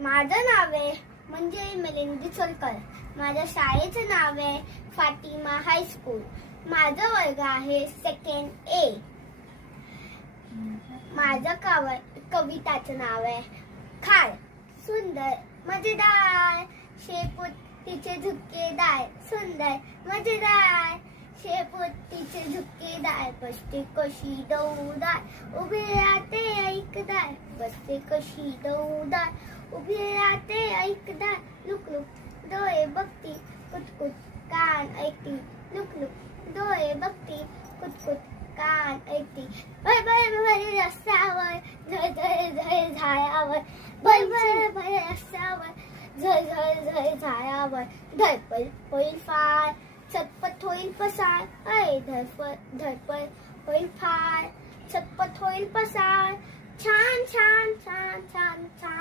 माझं नाव आहे म्हणजे मिलिंद चोलकर. माझ्या शाळेचं नाव आहे फातिमा हायस्कूल. माझं वर्ग आहे सेकंड ए. माझं कविताचं नाव आहे खार. सुंदर मजेदार शेपुटीचे झुपकेदार. सुंदर मजेदार शेपुटीचे झुपकेदार. बसते कशी दौदार उभी राहते ऐकदार. बसते कशी दौदार उभी राहते ऐकदार. लुक लुक डोळे बघती कुटकुट कान ऐकती. लुक लुक डोळे बघती कुटकुट कान ऐकती. भर भर भर रस्त्यावर झळ झळ झळ झाडावर. भर भर भर रस्त्यावर झळ झळ झळ झाडावर. धडपड होईल फार चटपट होईल पसार. धडपड होईल फार चटपट होईल पसार. छान छान छान छान छान.